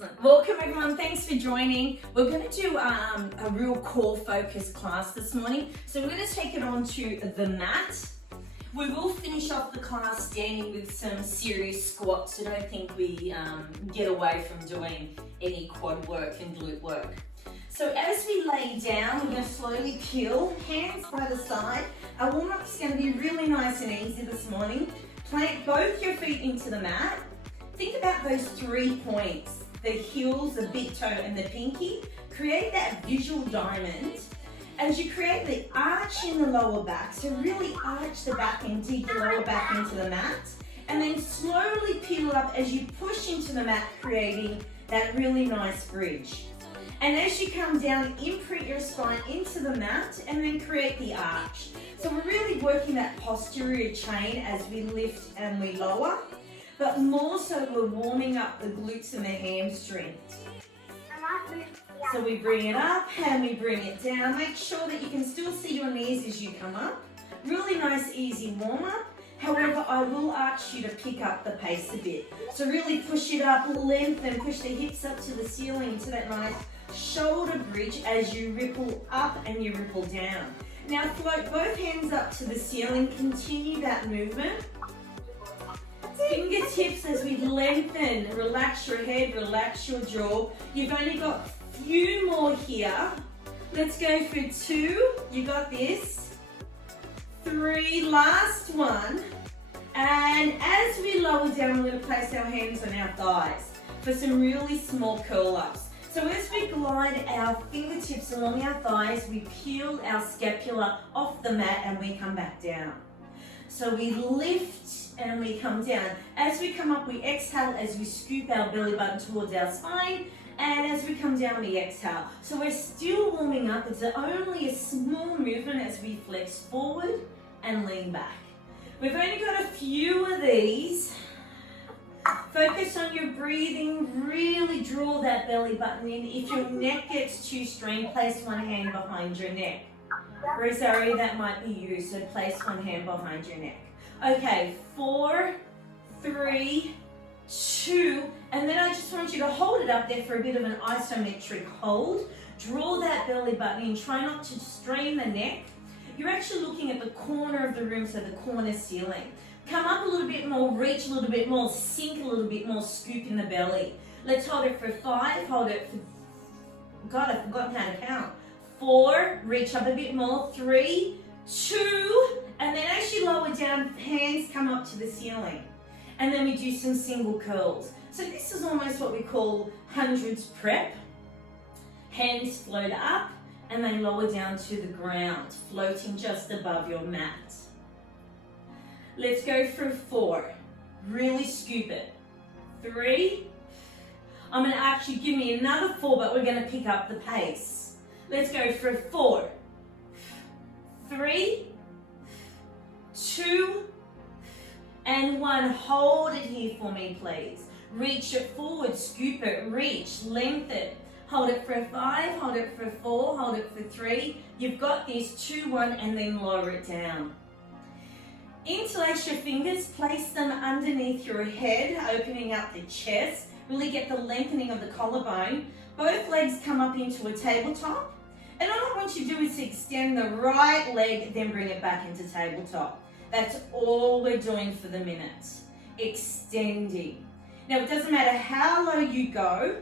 Excellent. Welcome everyone, thanks for joining. We're going to do a real core focus class this morning. So we're going to take it onto the mat. We will finish off the class standing with some serious squats. I don't think we get away from doing any quad work and glute work. So as we lay down, we're going to slowly peel, hands by the side. Our warm-up is going to be really nice and easy this morning. Plant both your feet into the mat. Think about those 3 points, the heels, the big toe and the pinky. Create that visual diamond. As you create the arch in the lower back, so really arch the back and dig the lower back into the mat. And then slowly peel up as you push into the mat, creating that really nice bridge. And as you come down, imprint your spine into the mat and then create the arch. So we're really working that posterior chain as we lift and we lower, but more so we're warming up the glutes and the hamstrings. So we bring it up and we bring it down. Make sure that you can still see your knees as you come up. Really nice, easy warm up. However, I will ask you to pick up the pace a bit. So really push it up, lengthen, push the hips up to the ceiling, to that nice shoulder bridge as you ripple up and you ripple down. Now float both hands up to the ceiling, continue that movement. Fingertips as we lengthen, relax your head, relax your jaw. You've only got a few more here. Let's go for 2, you got this. 3, last one. And as we lower down, we're going to place our hands on our thighs for some really small curl-ups. So as we glide our fingertips along our thighs, we peel our scapula off the mat and we come back down. So we lift and we come down. As we come up, we exhale as we scoop our belly button towards our spine. And as we come down, we exhale. So we're still warming up. It's only a small movement as we flex forward and lean back. We've only got a few of these. Focus on your breathing. Really draw that belly button in. If your neck gets too strained, place one hand behind your neck. Rosario, that might be you, so place one hand behind your neck. Okay, 4, 3, 2, and then I just want you to hold it up there for a bit of an isometric hold. Draw that belly button in, try not to strain the neck. You're actually looking at the corner of the room, so the corner ceiling. Come up a little bit more, reach a little bit more, sink a little bit more, scoop in the belly. Let's hold it for 5, hold it for, God, I've forgotten how to count. 4, reach up a bit more, 3, 2, and then as you lower down, hands come up to the ceiling. And then we do some single curls. So this is almost what we call hundreds prep. Hands float up and they lower down to the ground, floating just above your mat. Let's go for 4. Really scoop it. 3. I'm going to ask you, give me another 4, but we're going to pick up the pace. Let's go for 4. 3, 2, and 1. Hold it here for me, please. Reach it forward, scoop it, reach, lengthen. Hold it for 5, hold it for 4, hold it for 3. You've got this, 2, 1, and then lower it down. Interlace your fingers, place them underneath your head, opening up the chest. Really get the lengthening of the collarbone. Both legs come up into a tabletop. And all I want you to do is extend the right leg, then bring it back into tabletop. That's all we're doing for the minute. Extending. Now, it doesn't matter how low you go,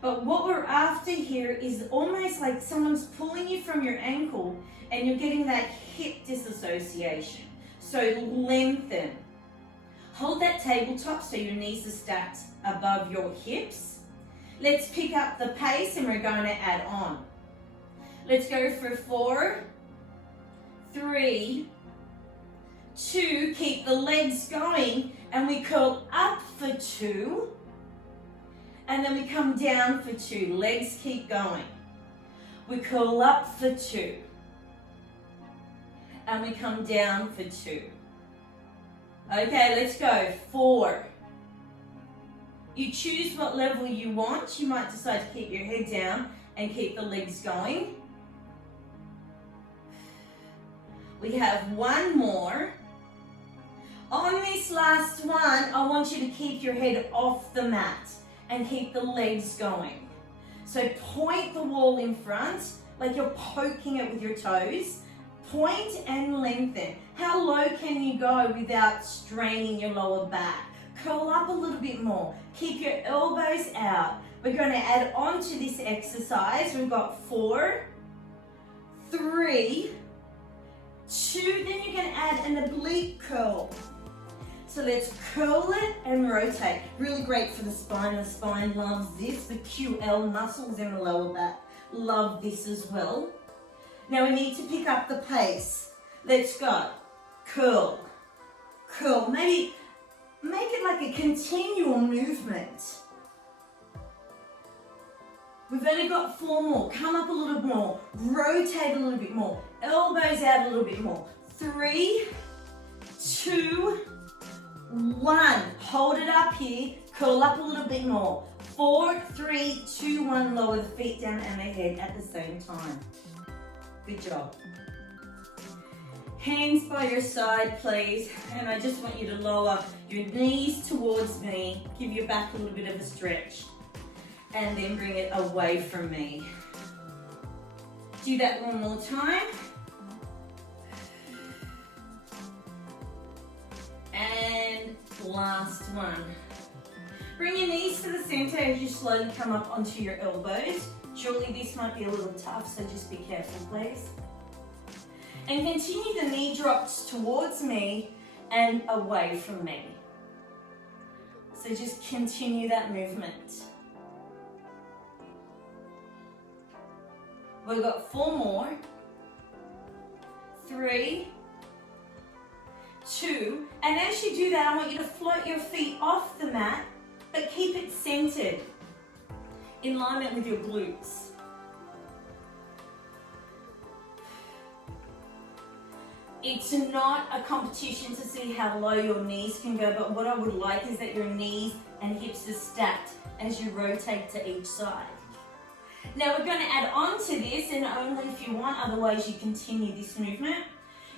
but what we're after here is almost like someone's pulling you from your ankle and you're getting that hip disassociation. So lengthen. Hold that tabletop so your knees are stacked above your hips. Let's pick up the pace and we're going to add on. Let's go for 4, 3, 2, keep the legs going, and we curl up for 2, and then we come down for 2. Legs keep going. We curl up for 2, and we come down for 2. Okay, let's go. 4. You choose what level you want. You might decide to keep your head down and keep the legs going. We have 1 more. On this last one, I want you to keep your head off the mat and keep the legs going. So point the wall in front, like you're poking it with your toes. Point and lengthen. How low can you go without straining your lower back? Curl up a little bit more. Keep your elbows out. We're going to add on to this exercise. We've got 4, 3, 2, then you're going to add an oblique curl. So let's curl it and rotate. Really great for the spine. The spine loves this. The QL muscles in the lower back love this as well. Now we need to pick up the pace. Let's go. Curl, curl. Maybe make it like a continual movement. We've only got 4 more. Come up a little more. Rotate a little bit more. Elbows out a little bit more. 3, 2, 1. Hold it up here. Curl up a little bit more. 4, 3, 2, 1. Lower the feet down and the head at the same time. Good job. Hands by your side, please. And I just want you to lower your knees towards me. Give your back a little bit of a stretch. And then bring it away from me. Do that one more time. And last one. Bring your knees to the center as you slowly come up onto your elbows. Surely this might be a little tough, so just be careful, please. And continue the knee drops towards me and away from me. So just continue that movement. We've got 4 more. 3, 2, and as you do that, I want you to float your feet off the mat, but keep it centered, in alignment with your glutes. It's not a competition to see how low your knees can go, but what I would like is that your knees and hips are stacked as you rotate to each side. Now we're going to add on to this, and only if you want, otherwise you continue this movement.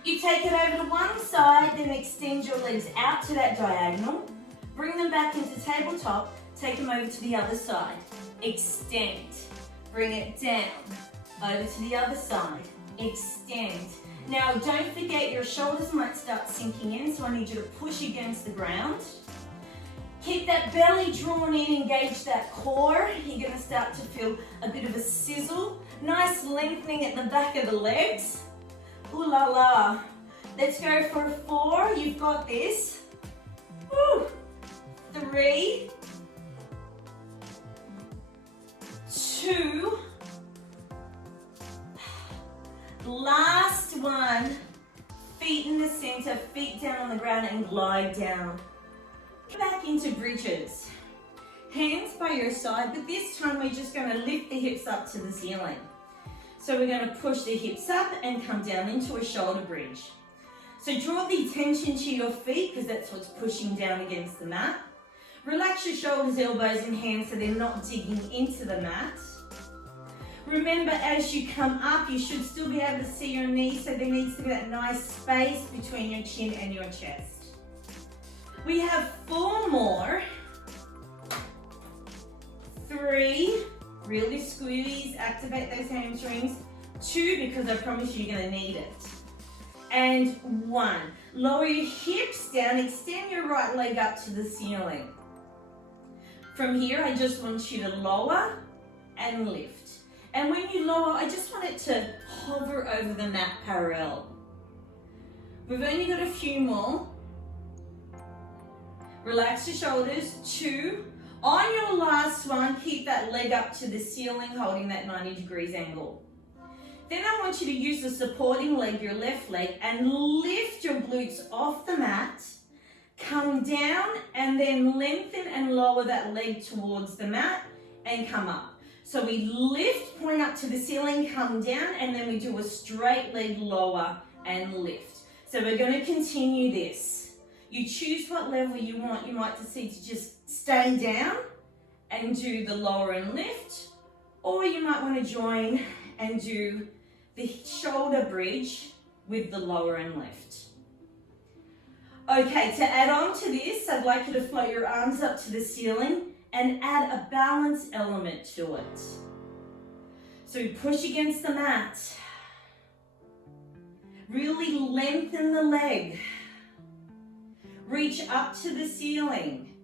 You take it over to one side, then extend your legs out to that diagonal. Bring them back into tabletop, take them over to the other side. Extend, bring it down, over to the other side, extend. Now don't forget your shoulders might start sinking in, so I need you to push against the ground. Keep that belly drawn in, engage that core. You're going to start to feel a bit of a sizzle. Nice lengthening at the back of the legs. Ooh la la. Let's go for 4. You've got this. Woo. 3, 2. Last one. Feet in the center, feet down on the ground and glide down. Back into bridges. Hands by your side, but this time we're just going to lift the hips up to the ceiling. So we're going to push the hips up and come down into a shoulder bridge. So draw the attention to your feet because that's what's pushing down against the mat. Relax your shoulders, elbows and hands so they're not digging into the mat. Remember, as you come up, you should still be able to see your knees, so there needs to be that nice space between your chin and your chest. We have 4 more. 3, really squeeze, activate those hamstrings. 2, because I promise you, you're going to need it. And 1. Lower your hips down, extend your right leg up to the ceiling. From here, I just want you to lower and lift. And when you lower, I just want it to hover over the mat parallel. We've only got a few more. Relax your shoulders. 2. On your last one, keep that leg up to the ceiling, holding that 90 degrees angle. Then I want you to use the supporting leg, your left leg, and lift your glutes off the mat. Come down and then lengthen and lower that leg towards the mat and come up. So we lift, point up to the ceiling, come down, and then we do a straight leg lower and lift. So we're going to continue this. You choose what level you want. You might decide to just stay down and do the lower and lift, or you might want to join and do the shoulder bridge with the lower and lift. Okay, to add on to this, I'd like you to float your arms up to the ceiling and add a balance element to it. So we push against the mat. Really lengthen the leg. Reach up to the ceiling.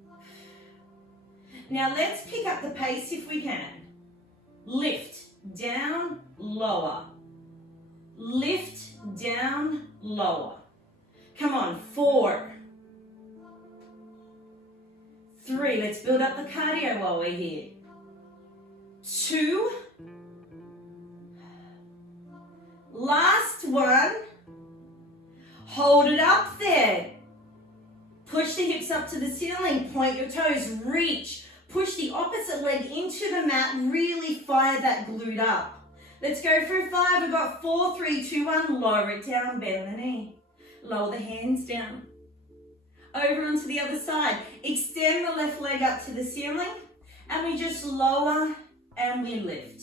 Now let's pick up the pace if we can. Lift, down, lower. Lift, down, lower. Come on, 4, 3, let's build up the cardio while we're here. 2, last one, hold it up there. Push the hips up to the ceiling, point your toes, reach. Push the opposite leg into the mat, really fire that glute up. Let's go for 5, we've got 4, 3, 2, 1, lower it down, bend the knee. Lower the hands down. Over onto the other side. Extend the left leg up to the ceiling, and we just lower and we lift.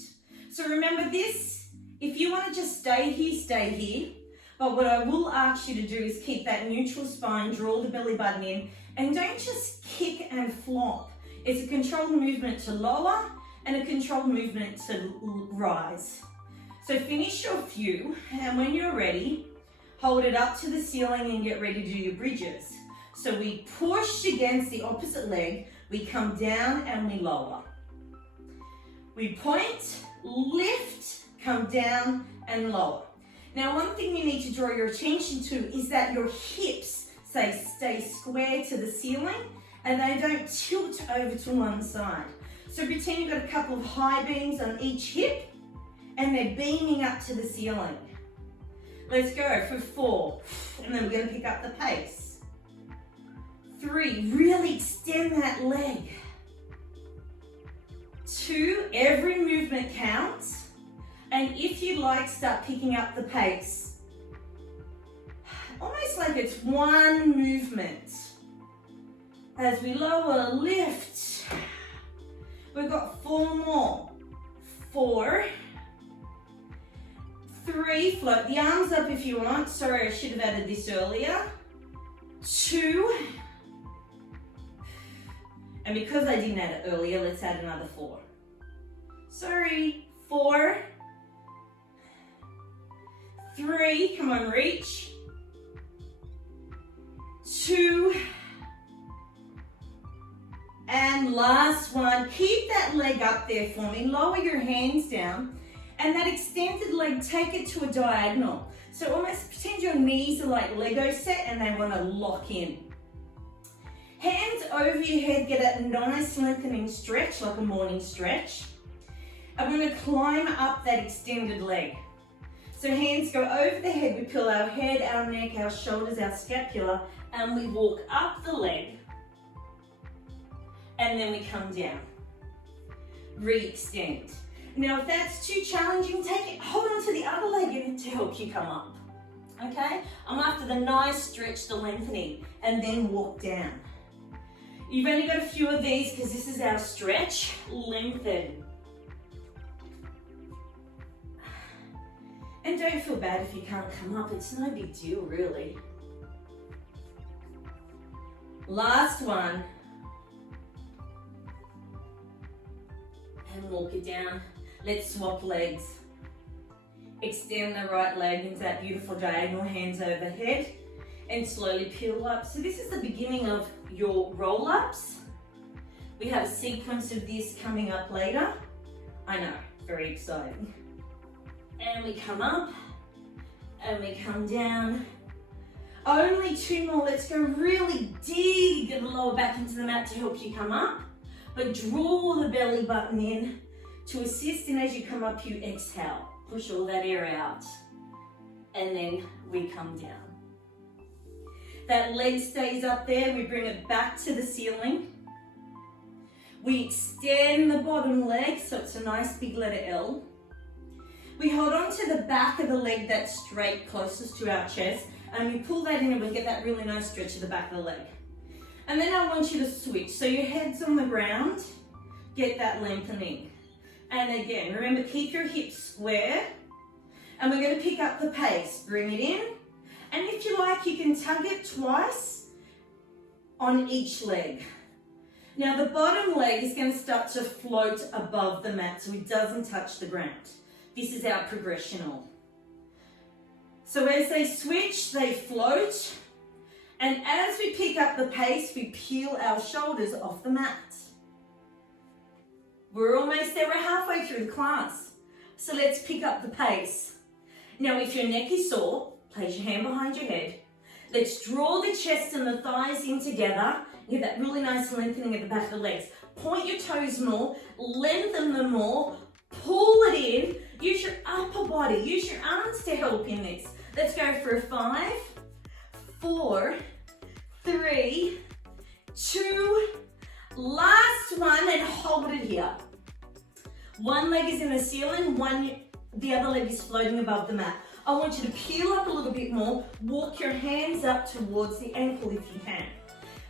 So remember this, if you want to just stay here, stay here. But what I will ask you to do is keep that neutral spine, draw the belly button in, and don't just kick and flop. It's a controlled movement to lower and a controlled movement to rise. So finish your few, and when you're ready, hold it up to the ceiling and get ready to do your bridges. So we push against the opposite leg, we come down and we lower. We point, lift, come down and lower. Now one thing you need to draw your attention to is that your hips stay square to the ceiling and they don't tilt over to one side. So pretend you've got a couple of high beams on each hip and they're beaming up to the ceiling. Let's go for 4, and then we're going to pick up the pace. 3, really extend that leg. 2, every movement counts. And if you like, start picking up the pace. Almost like it's one movement. As we lower, lift. We've got 4 more. 4, 3, float the arms up if you want. Sorry, I should have added this earlier. 2, and because I didn't add it earlier, let's add another 4. Sorry, 4, 3, come on, reach. 2, and last one. Keep that leg up there for me. Lower your hands down. And that extended leg, take it to a diagonal. So almost pretend your knees are like Lego set and they want to lock in. Hands over your head, get a nice lengthening stretch, like a morning stretch. I'm going to climb up that extended leg. So hands go over the head, we pull our head, our neck, our shoulders, our scapula, and we walk up the leg. And then we come down. Re-extend. Now, if that's too challenging, hold on to the other leg to help you come up. Okay? I'm after the nice stretch, the lengthening, and then walk down. You've only got a few of these because this is our stretch. Lengthen. And don't feel bad if you can't come up. It's no big deal, really. Last one. And walk it down. Let's swap legs. Extend the right leg into that beautiful diagonal, hands overhead, and slowly peel up. So this is the beginning of your roll-ups. We have a sequence of this coming up later. I know, very exciting. And we come up, and we come down. Only 2 more. Let's go really dig the lower back into the mat to help you come up. But draw the belly button in to assist, and as you come up, you exhale. Push all that air out. And then we come down. That leg stays up there. We bring it back to the ceiling. We extend the bottom leg, so it's a nice big letter L. We hold on to the back of the leg that's straight, closest to our chest, and we pull that in and we get that really nice stretch of the back of the leg. And then I want you to switch. So your head's on the ground, get that lengthening. And again, remember, keep your hips square. And we're going to pick up the pace. Bring it in. And if you like, you can tug it twice on each leg. Now the bottom leg is going to start to float above the mat so it doesn't touch the ground. This is our progressional. So as they switch, they float. And as we pick up the pace, we peel our shoulders off the mat. We're almost there, we're halfway through the class. So let's pick up the pace. Now if your neck is sore, place your hand behind your head. Let's draw the chest and the thighs in together. Get that really nice lengthening at the back of the legs. Point your toes more, lengthen them more, pull it in. Use your upper body, use your arms to help in this. Let's go for 5, 4, 3, 2, last one, and hold it here. One leg is in the ceiling, the other leg is floating above the mat. I want you to peel up a little bit more, walk your hands up towards the ankle if you can.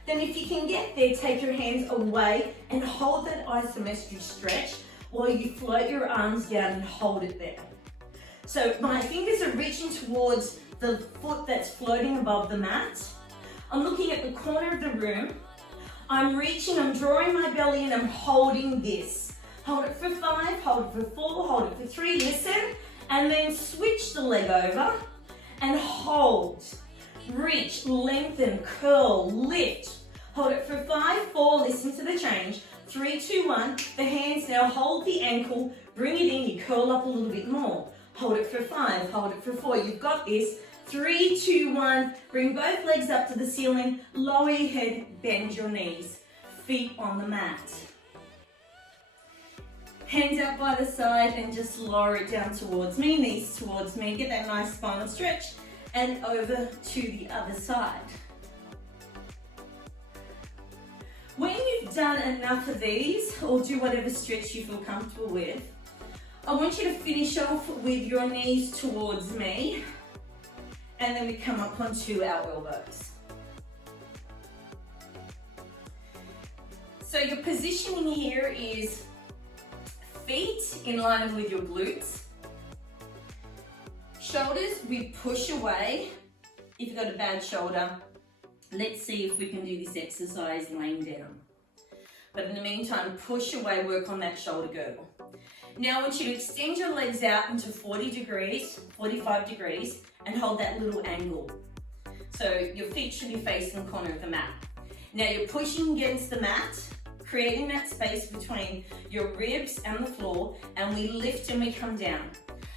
Then if you can get there, take your hands away and hold that isometric stretch while you float your arms down and hold it there. So my fingers are reaching towards the foot that's floating above the mat. I'm looking at the corner of the room. I'm reaching, I'm drawing my belly in, I'm holding this. Hold it for 5, hold it for 4, hold it for 3, listen, and then switch the leg over and hold. Reach, lengthen, curl, lift. Hold it for 5, 4, listen to the change. 3, 2, 1, the hands now hold the ankle, bring it in, you curl up a little bit more. Hold it for 5, hold it for 4, you've got this. 3, 2, 1, bring both legs up to the ceiling, lower your head, bend your knees. Feet on the mat. Hands out by the side and just lower it down towards me, knees towards me. Get that nice spinal stretch and over to the other side. When you've done enough of these, or do whatever stretch you feel comfortable with, I want you to finish off with your knees towards me, and then we come up onto our elbows. So your positioning here is feet in line with your glutes. Shoulders, we push away. If you've got a bad shoulder, let's see if we can do this exercise laying down. But in the meantime, push away, work on that shoulder girdle. Now I want you to extend your legs out into 40 degrees, 45 degrees, and hold that little angle. So your feet should be facing the corner of the mat. Now you're pushing against the mat, creating that space between your ribs and the floor, and we lift and we come down.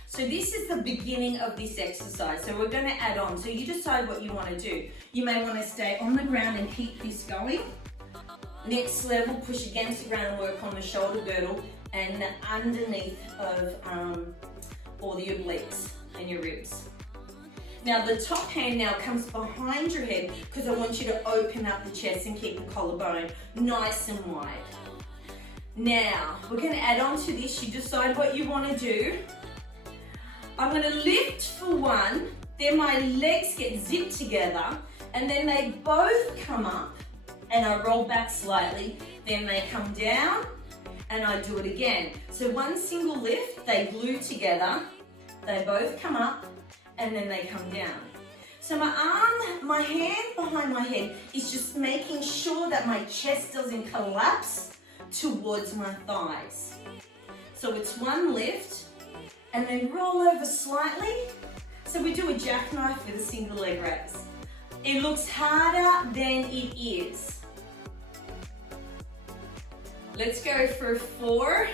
So this is the beginning of this exercise. So we're going to add on. So you decide what you want to do. You may want to stay on the ground and keep this going. Next level, push against the ground and work on the shoulder girdle and underneath of all your obliques and your ribs. Now the top hand now comes behind your head because I want you to open up the chest and keep the collarbone nice and wide. Now we're going to add on to this. You decide what you want to do. I'm going to lift for 1, then my legs get zipped together, and then they both come up, and I roll back slightly, then they come down, and I do it again. So one single lift, they glue together, they both come up, and then they come down. So my hand behind my head is just making sure that my chest doesn't collapse towards my thighs. So it's one lift, and then roll over slightly. So we do a jackknife with a single leg raise. It looks harder than it is. Let's go for 4.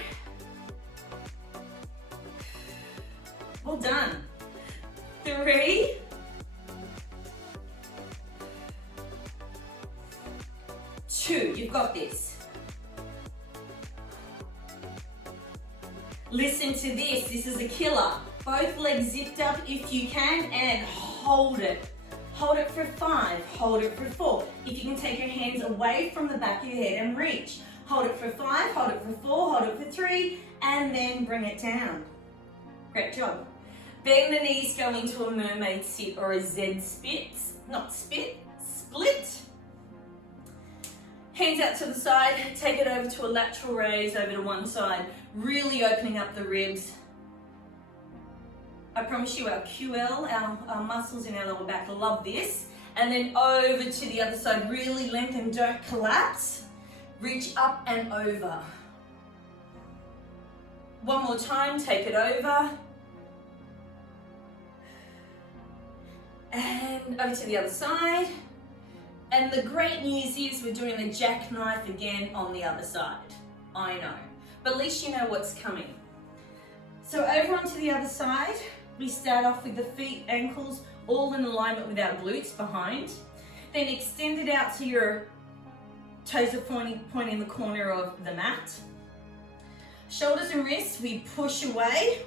Well done. 3. 2, you've got this. Listen to this is a killer. Both legs zipped up if you can and hold it. Hold it for 5, hold it for 4. If you can take your hands away from the back of your head and reach. Hold it for 5, hold it for 4, hold it for 3, and then bring it down. Great job. Bend the knees, go into a mermaid sit or a Z split. Hands out to the side, take it over to a lateral raise over to one side, really opening up the ribs. I promise you our QL, our muscles in our lower back love this. And then over to the other side, really lengthen, don't collapse. Reach up and over. One more time, take it over. And over to the other side. And the great news is we're doing the jackknife again on the other side. I know, but at least you know what's coming. So over onto the other side, we start off with the feet, ankles, all in alignment with our glutes behind. Then extend it out to your toes are pointing the corner of the mat. Shoulders and wrists, we push away,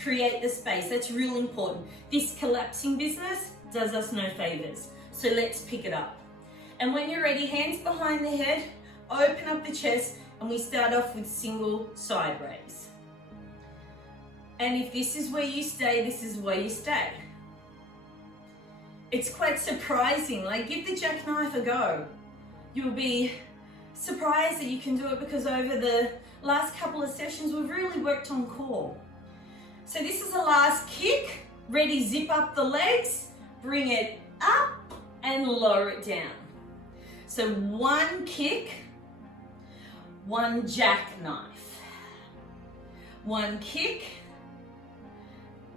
create the space. That's really important. This collapsing business does us no favors. So let's pick it up. And when you're ready, hands behind the head, open up the chest, and we start off with single side raise. And if this is where you stay, this is where you stay. It's quite surprising. Like, give the jackknife a go. You'll be surprised that you can do it, because over the last couple of sessions, we've really worked on core. So this is the last kick. Ready, zip up the legs, bring it up and lower it down. So one kick, one jackknife. One kick,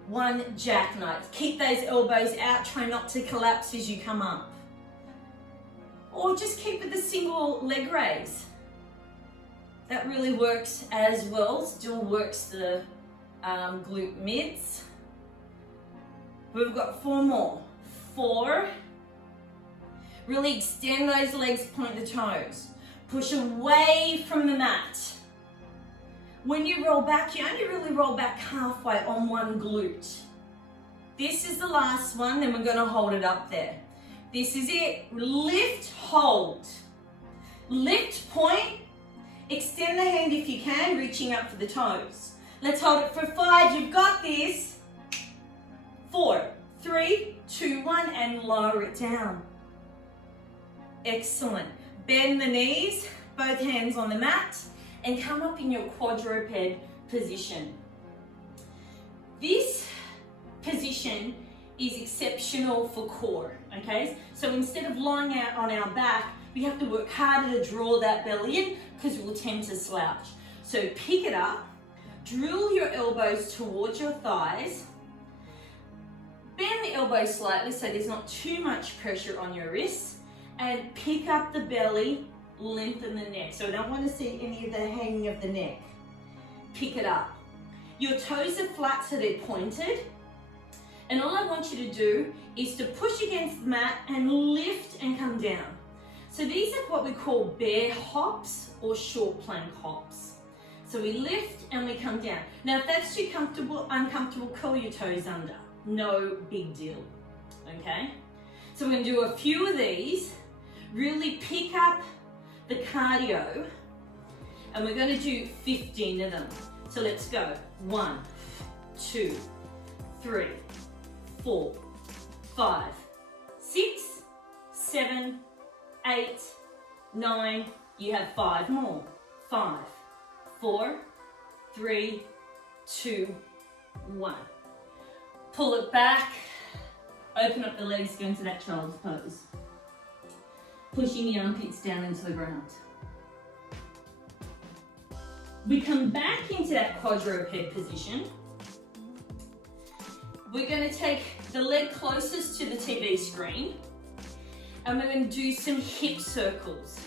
one jackknife. Keep those elbows out, try not to collapse as you come up. Or just keep with the single leg raise. That really works as well, still works the glute mids. We've got 4 more. 4. Really extend those legs, point the toes. Push away from the mat. When you roll back, you only really roll back halfway on one glute. This is the last one, then we're gonna hold it up there. This is it. Lift, hold. Lift, point. Extend the hand if you can, reaching up for the toes. Let's hold it for 5. You've got this. 4, 3, 2, 1, and lower it down. Excellent. Bend the knees, both hands on the mat, and come up in your quadruped position. This position is exceptional for core, okay? So instead of lying out on our back, we have to work harder to draw that belly in, because we'll tend to slouch. So pick it up, drill your elbows towards your thighs, bend the elbows slightly so there's not too much pressure on your wrists, and pick up the belly, lengthen the neck. So I don't want to see any of the hanging of the neck. Pick it up. Your toes are flat so they're pointed. And all I want you to do is to push against the mat and lift and come down. So these are what we call bear hops or short plank hops. So we lift and we come down. Now if that's too uncomfortable, curl your toes under. No big deal, okay? So we're gonna do a few of these, really pick up the cardio, and we're gonna do 15 of them. So let's go. 1, 2, 3, 4, 5, 6, 7, 8, 9. You have 5 more. 5, 4, 3, 2, 1. Pull it back. Open up the legs, go into that child's pose. Pushing the armpits down into the ground. We come back into that quadruped position. We're going to take the leg closest to the TV screen, and we're going to do some hip circles.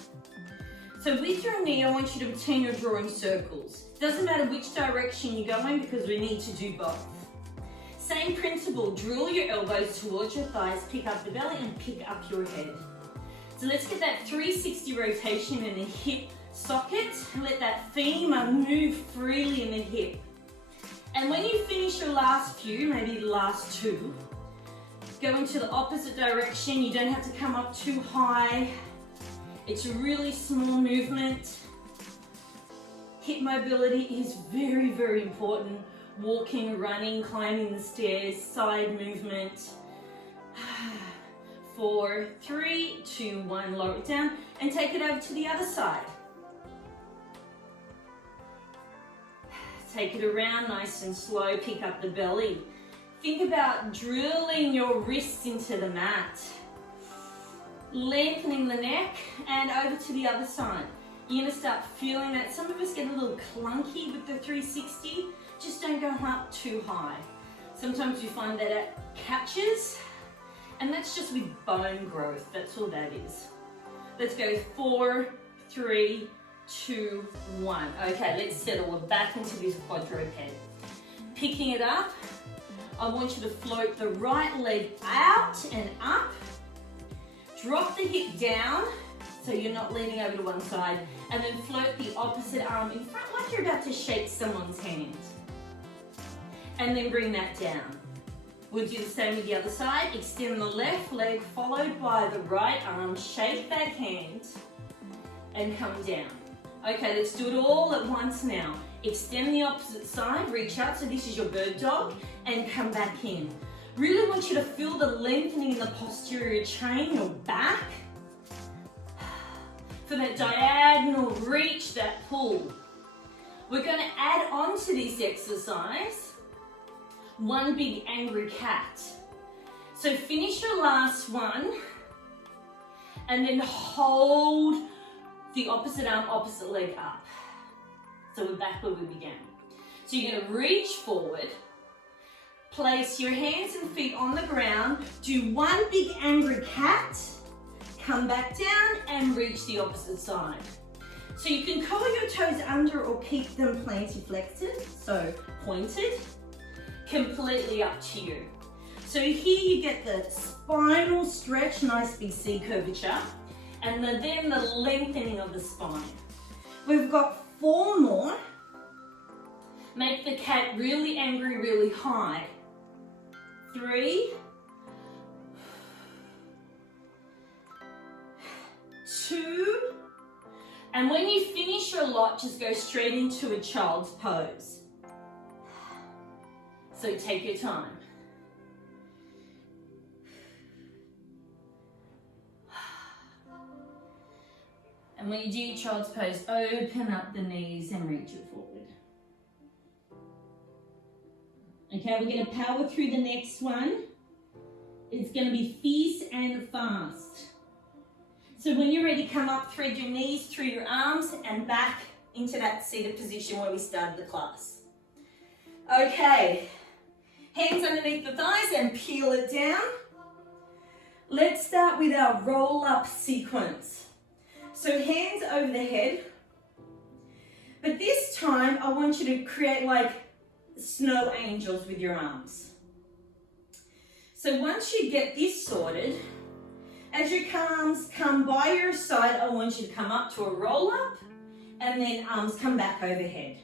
So with your knee, I want you to pretend you're drawing circles. Doesn't matter which direction you go in, because we need to do both. Same principle, drill your elbows towards your thighs, pick up the belly and pick up your head. So let's get that 360 rotation in the hip socket. Let that femur move freely in the hip. And when you finish your last few, maybe the last 2, go into the opposite direction. You don't have to come up too high. It's a really small movement. Hip mobility is very, very important. Walking, running, climbing the stairs, side movement. 4, 3, 2, 1, lower it down and take it over to the other side. Take it around nice and slow, pick up the belly. Think about drilling your wrists into the mat. Lengthening the neck and over to the other side. You're gonna start feeling that. Some of us get a little clunky with the 360. Just don't go up too high. Sometimes you find that it catches, and that's just with bone growth. That's all that is. Let's go 4, 3, 2, 1. Okay, let's settle. We're back into this quadruped. Picking it up, I want you to float the right leg out and up. Drop the hip down so you're not leaning over to one side, and then float the opposite arm in front like you're about to shake someone's hand. And then bring that down. We'll do the same with the other side. Extend the left leg followed by the right arm, shake that hand, and come down. Okay, let's do it all at once now. Extend the opposite side, reach out, so this is your bird dog, and come back in. Really want you to feel the lengthening in the posterior chain, your back. For that diagonal reach, that pull. We're going to add on to this exercise one big angry cat. So finish your last one and then hold the opposite arm, opposite leg up. So we're back where we began. So you're going to reach forward, place your hands and feet on the ground, do one big angry cat, come back down and reach the opposite side. So you can curl your toes under or keep them plantar-flexed, so pointed, completely up to you. So here you get the spinal stretch, nice big C curvature, and then the lengthening of the spine. We've got 4 more. Make the cat really angry, really high. 3, 2, and when you finish your lot, just go straight into a child's pose. So take your time. And when you do your child's pose, open up the knees and reach it forward. Okay, we're going to power through the next one. It's going to be fierce and fast. So when you're ready, come up, thread your knees through your arms and back into that seated position where we started the class. Okay, hands underneath the thighs and peel it down. Let's start with our roll-up sequence. So hands over the head, but this time I want you to create like snow angels with your arms. So once you get this sorted, as your arms come by your side, I want you to come up to a roll-up and then arms come back overhead.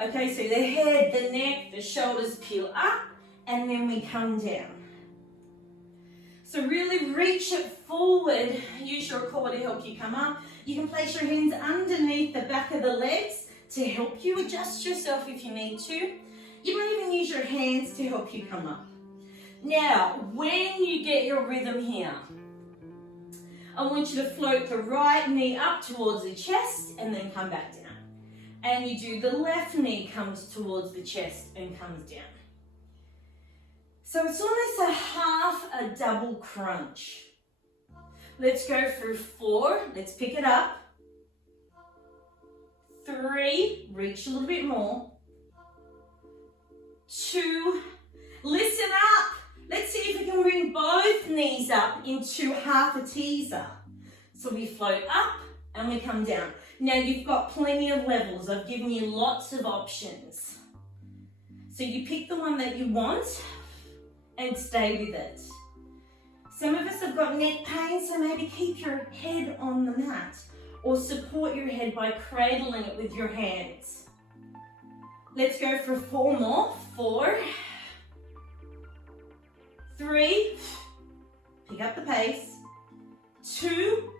Okay, so the head, the neck, the shoulders peel up and then we come down. So really reach it forward, use your core to help you come up. You can place your hands underneath the back of the legs to help you adjust yourself if you need to. You might even use your hands to help you come up. Now, when you get your rhythm here, I want you to float the right knee up towards the chest and then come back down. And you do the left knee comes towards the chest and comes down. So it's almost a half a double crunch. Let's go through 4. Let's pick it up. 3, reach a little bit more. 2, listen up. Let's see if we can bring both knees up into half a teaser. So we float up and we come down. Now you've got plenty of levels. I've given you lots of options. So you pick the one that you want and stay with it. Some of us have got neck pain, so maybe keep your head on the mat or support your head by cradling it with your hands. Let's go for 4 more. 4, 3, pick up the pace. 2,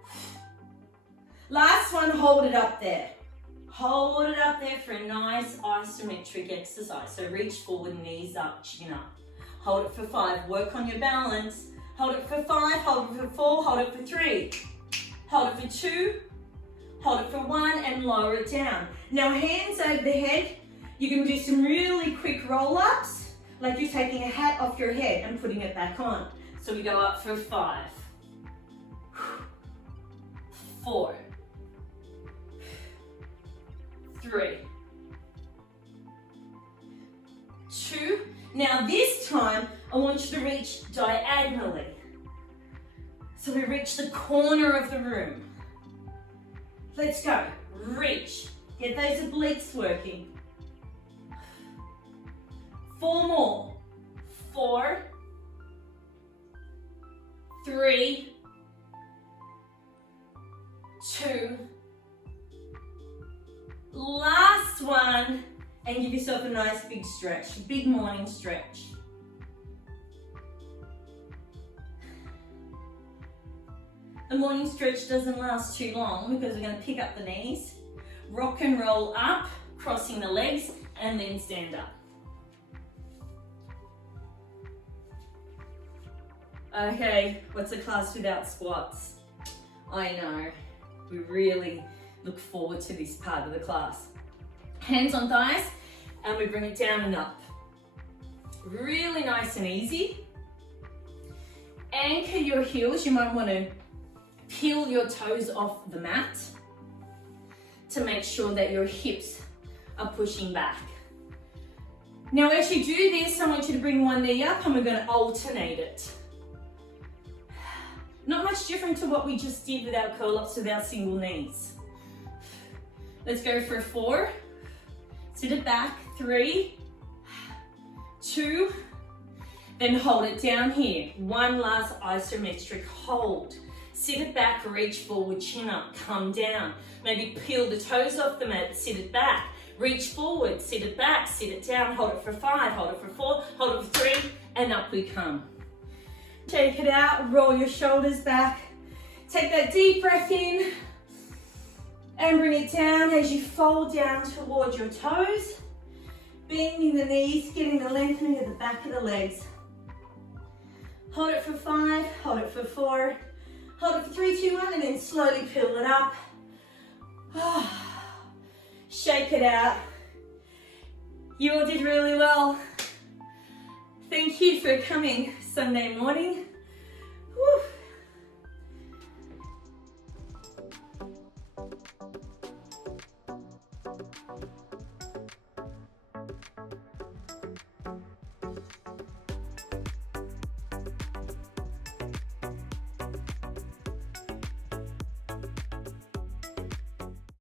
last one, hold it up there. Hold it up there for a nice isometric exercise. So reach forward, knees up, chin up. Hold it for 5, work on your balance. Hold it for 5, hold it for 4, hold it for 3. Hold it for 2, hold it for 1 and lower it down. Now hands over the head, you can do some really quick roll-ups, like you're taking a hat off your head and putting it back on. So we go up for 5, 4, 3, 2. Now this time, I want you to reach diagonally. So we reach the corner of the room. Let's go. Reach. Get those obliques working. 4 more. 4, 3, 2. Last one. And give yourself a nice big stretch. Big morning stretch. The morning stretch doesn't last too long because we're going to pick up the knees, rock and roll up, crossing the legs, and then stand up. Okay, what's a class without squats? I know, we really look forward to this part of the class. Hands on thighs, and we bring it down and up. Really nice and easy. Anchor your heels. You might want to peel your toes off the mat to make sure that your hips are pushing back. Now as you do this, I want you to bring one knee up and we're going to alternate it. Not much different to what we just did with our curl-ups with our single knees. Let's go for 4. Sit it back. 3, 2, then hold it down here. One last isometric hold. Sit it back, reach forward, chin up, come down. Maybe peel the toes off the mat, sit it back. Reach forward, sit it back, sit it down, hold it for 5, hold it for 4, hold it for 3, and up we come. Take it out, roll your shoulders back. Take that deep breath in and bring it down as you fold down towards your toes. Bending the knees, getting the lengthening of the back of the legs. Hold it for 5, hold it for 4, hold it for 3, 2, 1, and then slowly peel it up. Shake it out. You all did really well. Thank you for coming Sunday morning. Whew.